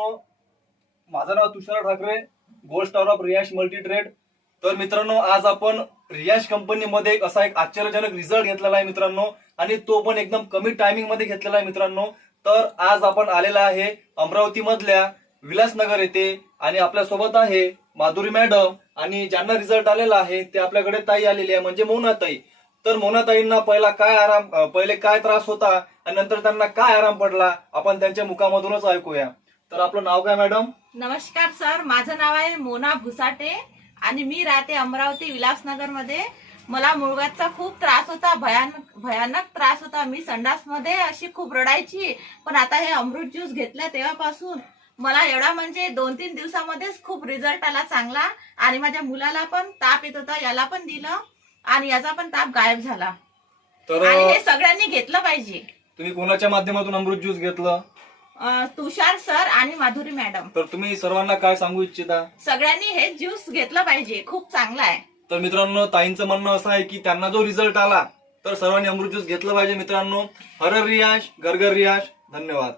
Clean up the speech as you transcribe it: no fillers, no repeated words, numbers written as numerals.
मित्रांनो, माझं नाव Tushar Thackeray, gold star of रियाश मल्टी ट्रेड. तर मित्रांनो, आज आपण रियाश कंपनीमध्ये असा एक आश्चर्यजनक रिझल्ट घेतलेला आहे मित्रांनो, आणि तो पण एकदम कमी टायमिंग मध्ये घेतलेला आहे मित्रांनो. तर आज आपण आलेला आहे अमरावती मधल्या विलासनगर येथे, आणि आपल्या सोबत आहे माधुरी मॅडम, आणि ज्यांना रिझल्ट आलेला आहे ते आपल्याकडे ताई आलेली आहे, म्हणजे मोनाताई. तर मोनाताईंना पहिले काय त्रास होता आणि नंतर त्यांना काय आराम पडला, आपण त्यांच्या मुखामधूनच ऐकूया. तर आपलं नाव काय मॅडम? नमस्कार सर, माझं नाव आहे मोना भुसाटे आणि मी राहते अमरावती विलासनगर मध्ये. मला मुळव्याधचा खूप त्रास होता, भयानक त्रास होता. मी संडासमध्ये अशी खूप रडायची. पण आता हे अमृत ज्यूस घेतला तेव्हापासून मला एवढा म्हणजे 2-3 दिवसामध्येच खूप रिझल्ट आला चांगला. आणि माझ्या मुलाला पण ताप येत होता, याला पण दिलं आणि याचा पण ताप गायब झाला. तर आणि हे सगळ्यांनी घेतलं पाहिजे. तुम्ही कोणाच्या माध्यमातून अमृत ज्यूस घेतलं? तुषार सर आणि माधुरी मॅडम. तर तुम्ही सर्वांना काय सांगू इच्छिता? सगळ्यांनी हे ज्यूस घेतलं पाहिजे, खूप चांगला आहे. तर मित्रांनो, ताईंचं म्हणणं असं आहे की त्यांना जो रिझल्ट आला तर सर्वांनी अमृत ज्यूस घेतलं पाहिजे मित्रांनो. हर रियाश, घर घर रियाश. धन्यवाद.